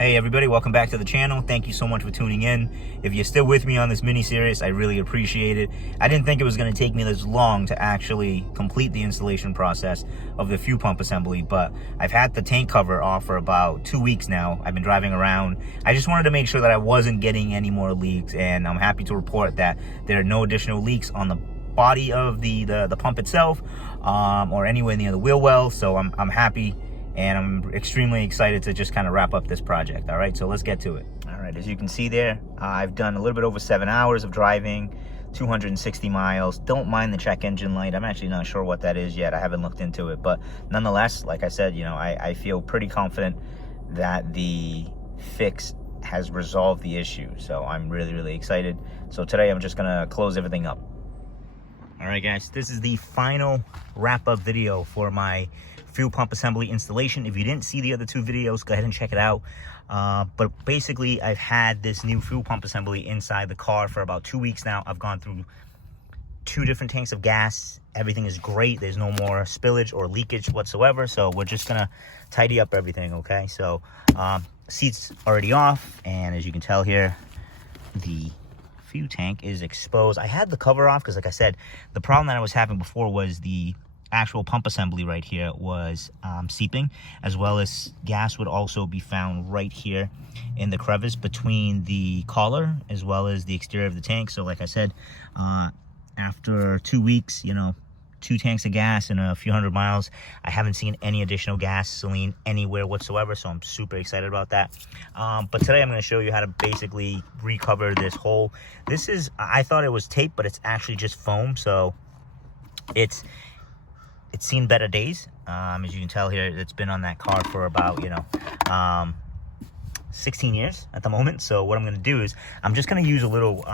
Hey everybody, welcome back to the channel. Thank you so much for tuning in. If you're still with me on this mini-series, I really appreciate it. I didn't think it was going to take me this long to actually complete the installation process of the fuel pump assembly, but I've had the tank cover off for about 2 weeks now. I've been driving around. I just wanted to make sure that I wasn't getting any more leaks, and I'm happy to report that there are no additional leaks on the body of the pump itself or anywhere near the wheel well, so I'm happy. And I'm extremely excited to just kind of wrap up this project. All right, so let's get to it. All right, as you can see there, I've done a little bit over 7 hours of driving, 260 miles. Don't mind the check engine light. I'm actually not sure what that is yet. I haven't looked into it, but nonetheless, like I said, you know, I feel pretty confident that the fix has resolved the issue. So I'm really excited. So today I'm just gonna close everything up. All right, guys, this is the final wrap-up video for my fuel pump assembly installation. If you didn't see the other two videos, go ahead and check it out. But basically, I've had this new fuel pump assembly inside the car for about 2 weeks now. I've gone through 2 different tanks of gas. Everything is great. There's no more spillage or leakage whatsoever. So we're just gonna tidy up everything, okay? So seat's already off, and as you can tell here, the fuel tank is exposed. I had the cover off because, like I said, the problem that I was having before was the actual pump assembly right here was seeping, as well as gas would also be found right here in the crevice between the collar as well as the exterior of the tank. So like I said, after 2 weeks, you know, 2 tanks of gas and a few hundred miles, I haven't seen any additional gasoline anywhere whatsoever, so I'm super excited about that. But today I'm going to show you how to basically recover this hole. This is, I thought it was tape, but it's actually just foam, so it's seen better days. As you can tell here, it's been on that car for about, you know, 16 years at the moment. So what I'm going to do is I'm just going to use a little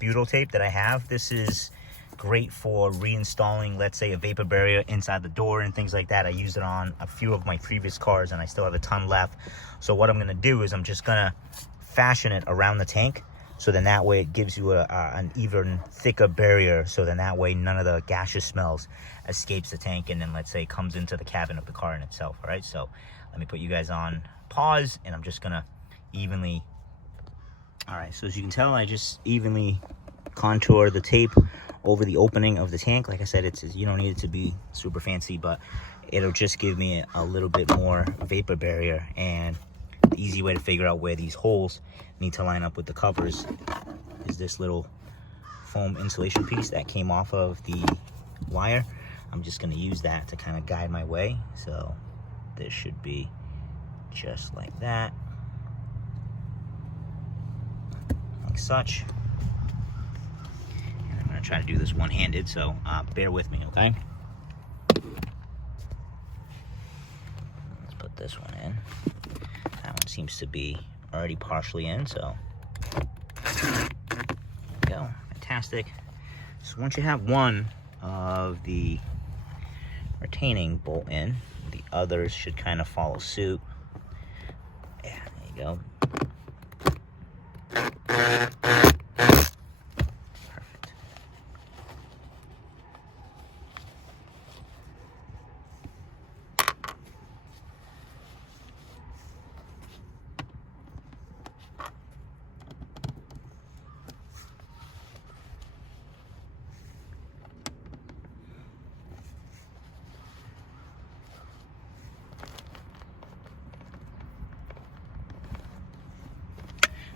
butyl tape that I have. This is great for reinstalling, let's say, a vapor barrier inside the door and things like that. I used it on a few of my previous cars and I still have a ton left. So what I'm going to do is I'm just going to fashion it around the tank, so then that way it gives you an even thicker barrier, so then that way none of the gaseous smells escapes the tank and then, let's say, comes into the cabin of the car in itself. All right, so let me put you guys on pause, and I'm just gonna evenly, all right, so as you can tell, I just evenly contour the tape over the opening of the tank. Like I said, you don't need it to be super fancy, but it'll just give me a little bit more vapor barrier. And the easy way to figure out where these holes need to line up with the covers is this little foam insulation piece that came off of the wire. I'm just going to use that to kind of guide my way. So this should be just like that, like such. And I'm going to try to do this one-handed, so bear with me, okay? Let's put this one in. That one seems to be already partially in, so there we go. Fantastic. So once you have one of the retaining bolt in, the others should kind of follow suit. Yeah, there you go. Perfect.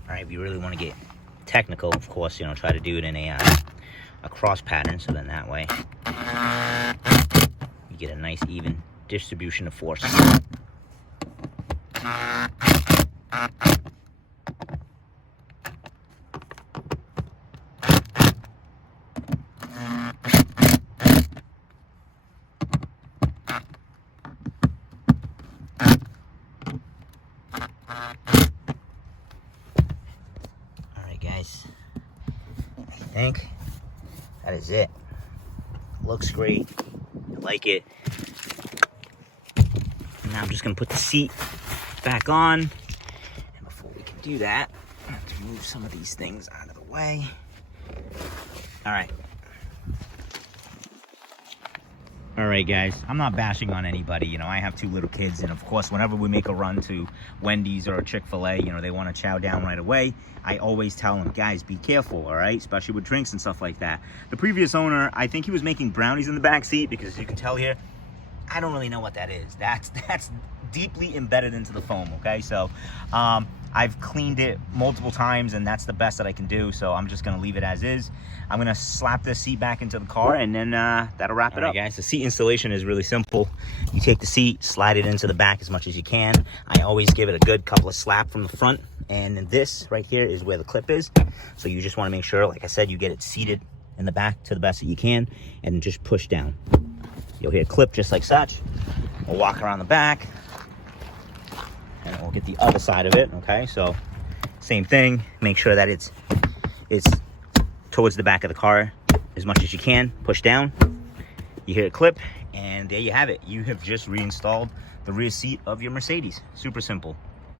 All right, if you really want to get technical, of course, you know, try to do it in a cross pattern, so then that way you get a nice even distribution of force. Guys, I think that is it. Looks great. I like it. And now I'm just gonna put the seat back on. And before we can do that, I have to move some of these things out of the way. All right. All right, guys, I'm not bashing on anybody. You know, I have 2 little kids, and of course, whenever we make a run to Wendy's or Chick-fil-A, you know, they want to chow down right away. I always tell them, guys, be careful, all right? Especially with drinks and stuff like that. The previous owner, I think he was making brownies in the back seat, because as you can tell here, I don't really know what that is. That's deeply embedded into the foam, okay? So I've cleaned it multiple times, and that's the best that I can do, so I'm just gonna leave it as is. I'm gonna slap this seat back into the car, and then that'll wrap it up. Guys, the seat installation is really simple. You take the seat, slide it into the back as much as you can. I always give it a good couple of slaps from the front, and this right here is where the clip is. So you just wanna make sure, like I said, you get it seated in the back to the best that you can, and just push down. You'll hear a clip just like such. We'll walk around the back, and we'll get the other side of it, okay? So same thing, make sure that it's towards the back of the car as much as you can. Push down, you hear a clip, and there you have it. You have just reinstalled the rear seat of your Mercedes. Super simple.